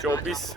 24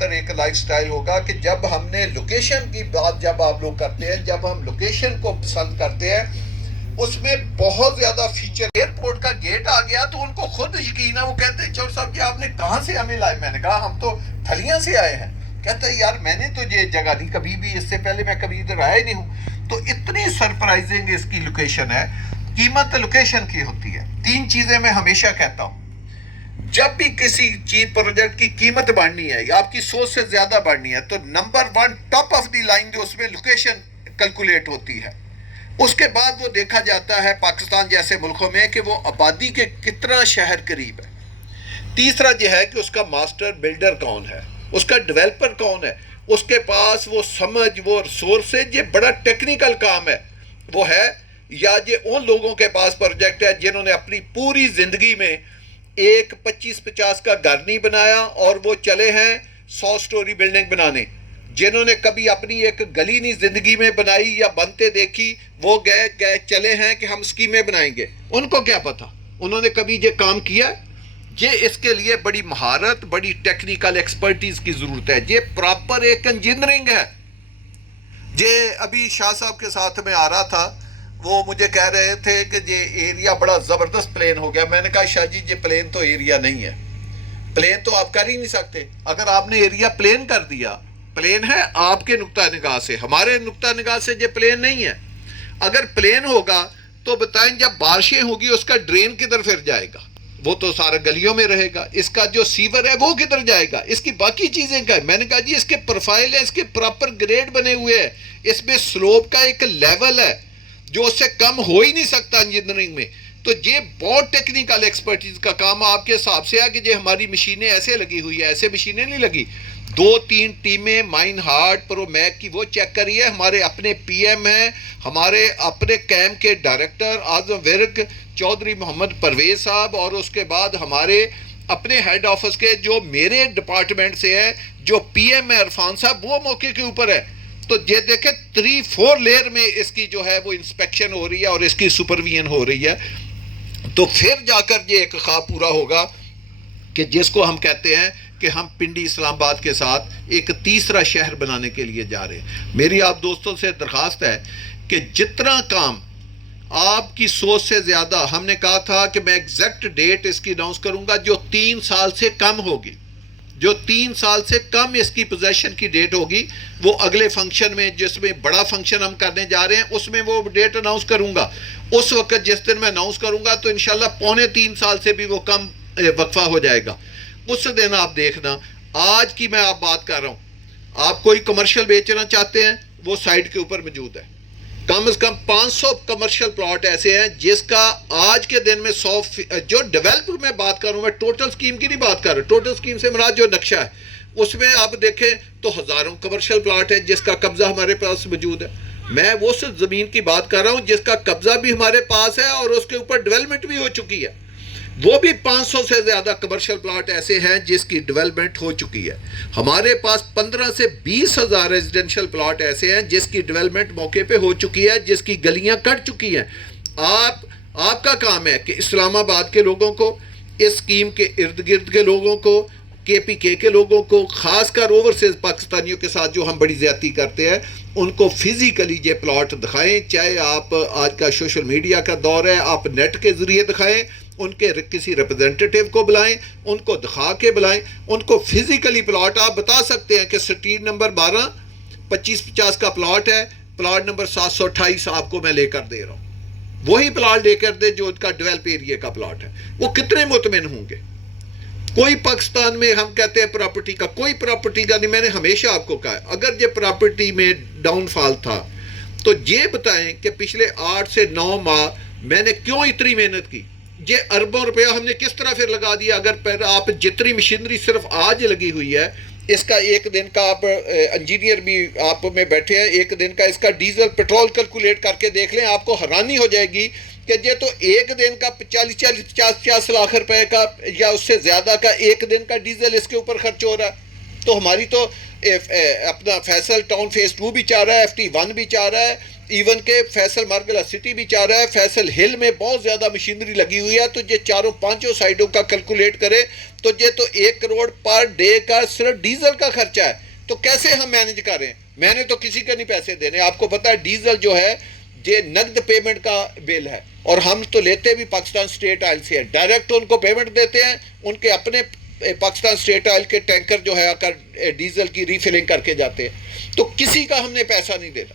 تر ایک life style ہوگا کہ جب ہم نے لوکیشن کی بات جب آپ لوگ کرتے ہیں، جب ہم لوکیشن کو پسند کرتے ہیں، اس میں بہت زیادہ فیچر. ایئرپورٹ کا گیٹ آ گیا تو ان کو خود یقین ہے، وہ کہتے ہیں چور صاحب جی آپ نے کہاں سے ہمیں لائے؟ میں نے کہا ہم تو تھلیاں سے آئے ہیں. کہتا ہے یار میں نے تو یہ جگہ نہیں کبھی بھی، اس سے پہلے میں کبھی ادھر آیا ہی نہیں ہوں. تو اتنی سرپرائزنگ اس کی لوکیشن ہے. قیمت لوکیشن کی ہوتی ہے. 3 چیزیں میں ہمیشہ کہتا ہوں، جب بھی کسی چیز پروجیکٹ کی قیمت بڑھنی ہے یا آپ کی سوچ سے زیادہ بڑھنی ہے تو number 1 top of the line جو اس میں لوکیشن کیلکولیٹ ہوتی ہے. اس کے بعد وہ دیکھا جاتا ہے پاکستان جیسے ملکوں میں کہ وہ آبادی کے کتنا شہر قریب ہے. تیسرا یہ ہے کہ اس کا ماسٹر بلڈر کون ہے، اس کا ڈیولپر کون ہے، اس کے پاس وہ سمجھ، وہ ریسورسز. یہ بڑا ٹیکنیکل کام ہے وہ ہے، یا یہ ان لوگوں کے پاس پروجیکٹ ہے جنہوں نے اپنی پوری زندگی میں ایک 25-50 کا گھر نہیں بنایا اور وہ چلے ہیں 100 سٹوری بلڈنگ بنانے. جنہوں نے کبھی اپنی ایک گلی نہیں زندگی میں بنائی یا بنتے دیکھی، وہ گئے چلے ہیں کہ ہم اسکیمیں بنائیں گے. ان کو کیا پتا، انہوں نے کبھی یہ کام کیا؟ یہ اس کے لیے بڑی مہارت، بڑی ٹیکنیکل ایکسپرٹیز کی ضرورت ہے. یہ پراپر ایک انجینئرنگ ہے. یہ ابھی شاہ صاحب کے ساتھ میں آ رہا تھا، وہ مجھے کہہ رہے تھے کہ یہ ایریا بڑا زبردست پلین ہو گیا. میں نے کہا شاہ جی یہ پلین تو ایریا نہیں ہے، پلین تو آپ کر ہی نہیں سکتے. اگر آپ نے ایریا پلین کر دیا، پلین ہے آپ کے نقطہ نگاہ سے، ہمارے نقطہ نگاہ سے یہ پلین نہیں ہے. اگر پلین ہوگا تو بتائیں جب بارشیں ہوگی اس کا ڈرین کدھر پھر جائے گا؟ وہ تو سارا گلیوں میں رہے گا. اس کا جو سیور ہے وہ کدھر جائے گا؟ اس کی باقی چیزیں کیا ہے؟ میں نے کہا جی اس کے پروفائل ہے، اس کے پراپر گریڈ بنے ہوئے ہیں، اس میں سلوپ کا ایک لیول ہے جو اس سے کم ہو ہی نہیں سکتا انجینئرنگ میں. تو یہ بہت ٹیکنیکل ایکسپرٹیز کا کام آپ کے حساب سے ہے کہ یہ ہماری مشینیں ایسے لگی ہوئی ہیں، ایسے مشینیں نہیں لگی. 2-3 ٹیمیں مائن ہارٹ پرو میک کی وہ چیک کری ہے. ہمارے اپنے پی ایم ہیں، ہمارے اپنے کیم کے ڈائریکٹر اعظم ورک چودھری محمد پرویز صاحب، اور اس کے بعد ہمارے اپنے ہیڈ آفس کے جو میرے ڈپارٹمنٹ سے ہے، جو پی ایم ہے عرفان صاحب، وہ موقع کے اوپر ہے. تو یہ دیکھیں 3-4 لیئر میں اس کی جو ہے وہ انسپیکشن ہو رہی ہے اور اس کی سپرویژن ہو رہی ہے. تو پھر جا کر یہ ایک خواب پورا ہوگا کہ جس کو ہم کہتے ہیں کہ ہم پنڈی اسلام آباد کے ساتھ ایک تیسرا شہر بنانے کے لیے جا رہے ہیں. میری آپ دوستوں سے درخواست ہے کہ جتنا کام آپ کی سوچ سے زیادہ، ہم نے کہا تھا کہ میں ایگزیکٹ ڈیٹ اس کی اناؤنس کروں گا جو 3 سال سے کم ہوگی، جو 3 سال سے کم اس کی پوزیشن کی ڈیٹ ہوگی، وہ اگلے فنکشن میں جس میں بڑا فنکشن ہم کرنے جا رہے ہیں اس میں وہ ڈیٹ اناؤنس کروں گا. اس وقت جس دن میں اناؤنس کروں گا تو انشاءاللہ 3.25 سال سے بھی وہ کم وقفہ ہو جائے گا. اس دن آپ دیکھنا، آج کی میں آپ بات کر رہا ہوں، آپ کوئی کمرشل بیچنا چاہتے ہیں وہ سائٹ کے اوپر موجود ہے. کم از کم 500 کمرشل پلاٹ ایسے ہیں جس کا آج کے دن میں 100 جو ڈیولپر میں بات کر رہا ہوں، میں ٹوٹل سکیم کی نہیں بات کر رہا. ٹوٹل سکیم سے مراد جو نقشہ ہے اس میں آپ دیکھیں تو ہزاروں کمرشل پلاٹ ہے جس کا قبضہ ہمارے پاس موجود ہے. میں وہ زمین کی بات کر رہا ہوں جس کا قبضہ بھی ہمارے پاس ہے اور اس کے اوپر ڈیولپمنٹ بھی ہو چکی ہے. وہ بھی 500 سے زیادہ کمرشل پلاٹ ایسے ہیں جس کی ڈیولپمنٹ ہو چکی ہے. ہمارے پاس 15 سے 20 ہزار ریزیڈنشل پلاٹ ایسے ہیں جس کی ڈیولپمنٹ موقع پہ ہو چکی ہے، جس کی گلیاں کٹ چکی ہیں. آپ کا کام ہے کہ اسلام آباد کے لوگوں کو، اس اسکیم کے ارد گرد کے لوگوں کو، KPK کے لوگوں کو، خاص کر اوورسیز پاکستانیوں کے ساتھ جو ہم بڑی زیادتی کرتے ہیں، ان کو فزیکلی یہ پلاٹ دکھائیں. چاہے آپ آج کا سوشل میڈیا کا دور ہے، آپ نیٹ کے ذریعے دکھائیں، ان کے کسی ریپرزینٹیٹیو کو بلائیں، ان کو دکھا کے بلائیں، ان کو فزیکلی پلاٹ آپ بتا سکتے ہیں کہ سٹریٹ نمبر 12 2550 کا پلاٹ ہے، پلاٹ نمبر 728 آپ کو میں لے کر دے رہا ہوں. وہی پلاٹ لے کر دے جو ان کا ڈیولپ ایریا کا پلاٹ ہے. وہ کتنے مطمئن ہوں گے؟ کوئی پاکستان میں ہم کہتے ہیں پراپرٹی کا، کوئی پراپرٹی کا نہیں. میں نے ہمیشہ آپ کو کہا ہے اگر یہ پراپرٹی میں ڈاؤن فال تھا تو یہ بتائیں کہ پچھلے 8 سے 9 ماہ میں نے کیوں اتنی محنت کی. یہ اربوں روپیہ ہم نے کس طرح پھر لگا دیا. اگر آپ جتنی مشینری صرف آج لگی ہوئی ہے، اس کا ایک دن کا آپ انجینئر بھی آپ میں بیٹھے ہیں، ایک دن کا اس کا ڈیزل پیٹرول کیلکولیٹ کر کے دیکھ لیں، آپ کو حیرانی ہو جائے گی کہ یہ تو ایک دن کا 40-50 لاکھ روپے کا یا اس سے زیادہ کا ایک دن کا ڈیزل اس کے اوپر خرچ ہو رہا ہے. تو ہماری تو اپنا فیصل ٹاؤن فیز 2 بھی چاہ رہا ہے, FT1 بھی چاہ رہا ہے, ایون کہ فیصل مارگلہ سٹی بھی چاہ رہا ہے, فیصل ہل میں بہت زیادہ مشینری لگی ہوئی ہے. تو یہ چاروں پانچوں سائڈوں کا کیلکولیٹ کرے تو یہ تو 1 کروڑ پر ڈے کا صرف ڈیزل کا خرچہ ہے. تو کیسے ہم مینج کریں؟ میں نے تو کسی کا نہیں پیسے دینے. آپ کو پتا ہے ڈیزل جو ہے یہ نقد پیمنٹ کا بل ہے, اور ہم تو لیتے بھی پاکستان اسٹیٹ آئل سے ہے, ڈائریکٹ ان کو پیمنٹ دیتے ہیں. ان کے اپنے پاکستان اسٹیٹ آئل کے ٹینکر جو ہے آ کر ڈیزل کی ریفلنگ کر کے جاتے ہیں. تو کسی کا ہم نے پیسہ نہیں دینا.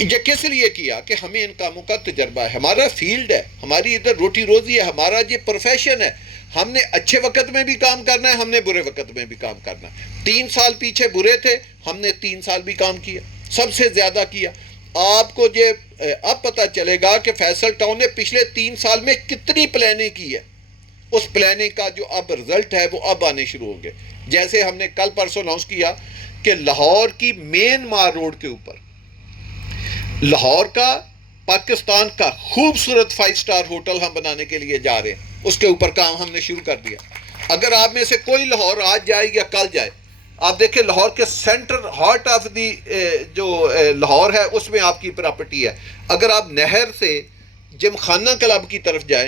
یہ کس لیے کیا کہ ہمیں ان کاموں کا تجربہ ہے, ہمارا فیلڈ ہے, ہماری ادھر روٹی روزی ہے, ہمارا یہ پروفیشن ہے. ہم نے اچھے وقت میں بھی کام کرنا ہے, ہم نے برے وقت میں بھی کام کرنا ہے. 3 سال پیچھے برے تھے, ہم نے 3 سال بھی کام کیا, سب سے زیادہ کیا. آپ کو یہ اب پتہ چلے گا کہ فیصل ٹاؤن نے پچھلے 3 سال میں کتنی پلاننگ کی ہے. اس پلاننگ کا جو اب رزلٹ ہے وہ اب آنے شروع ہو گئے. جیسے ہم نے کل پرسوں اناؤنس کیا کہ لاہور کی مین مار روڈ کے اوپر لاہور کا پاکستان کا خوبصورت 5 سٹار ہوٹل ہم بنانے کے لیے جا رہے ہیں. اس کے اوپر کام ہم نے شروع کر دیا. اگر آپ میں سے کوئی لاہور آج جائے یا کل جائے, آپ دیکھیں لاہور کے سینٹر ہارٹ آف دی جو لاہور ہے اس میں آپ کی پراپرٹی ہے. اگر آپ نہر سے جم خانہ کلب کی طرف جائیں